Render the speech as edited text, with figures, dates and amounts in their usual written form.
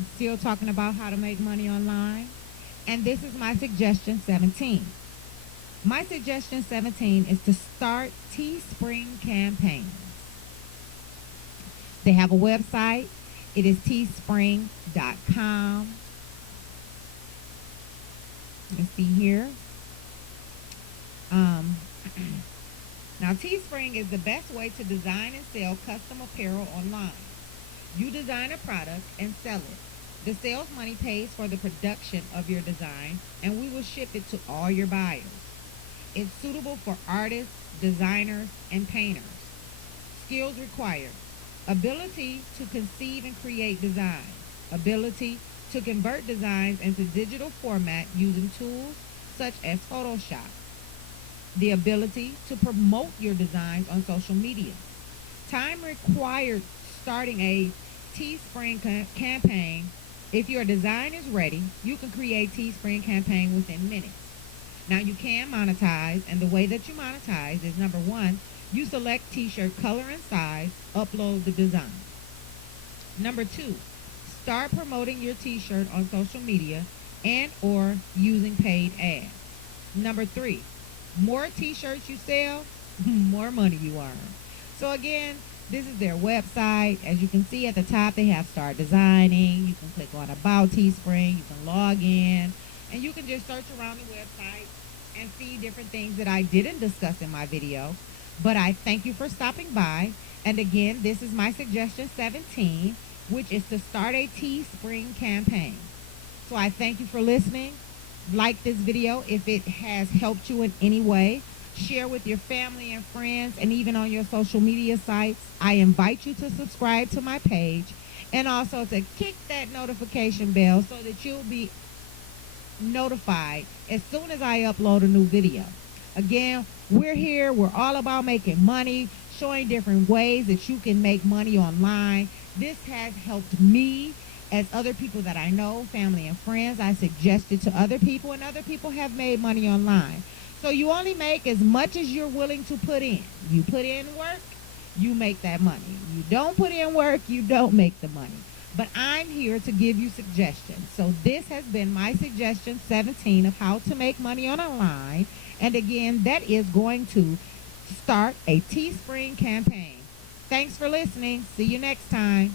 I'm still talking about how to make money online. And this is my suggestion 17. My suggestion 17 is to start Teespring campaigns. They have a website. It is teespring.com. Let's see here. Um, Now, Teespring is the best way to design and sell custom apparel online. You design a product and sell it. The sales money pays for the production of your design, and we will ship it to all your buyers. It's suitable for artists, designers, and painters. Skills required: ability to conceive and create designs, ability to convert designs into digital format using tools such as Photoshop, the ability to promote your designs on social media. Time required starting a Teespring campaign. If your design is ready, you can create Teespring campaign within minutes. Now you can monetize, and the way that you monetize is: number one, you select t-shirt color and size, upload the design. Number two, start promoting your t-shirt on social media and or using paid ads. Number three, more t-shirts you sell, more money you earn. So again, this is their website. As you can see at the top, they have start designing. You can click on about Teespring. You can log in, and you can just search around the website and see different things that I didn't discuss in my video. But I thank you for stopping by. And again, this is my suggestion 17, which is to start a Teespring campaign. So I thank you for listening. Like this video if it has helped you in any way. Share with your family and friends, and even on your social media sites. I invite you to subscribe to my page, and also to kick that notification bell so that you'll be notified as soon as I upload a new video. Again, we're here. We're all about making money, showing different ways that you can make money online. This has helped me, as other people that I know, family and friends. I suggest it to other people, and other people have made money online. So you only make as much as you're willing to put in. You put in work, you make that money. You don't put in work, you don't make the money. But I'm here to give you suggestions. So this has been my suggestion 17 of how to make money online. And again, that is going to start a Teespring campaign. Thanks for listening. See you next time.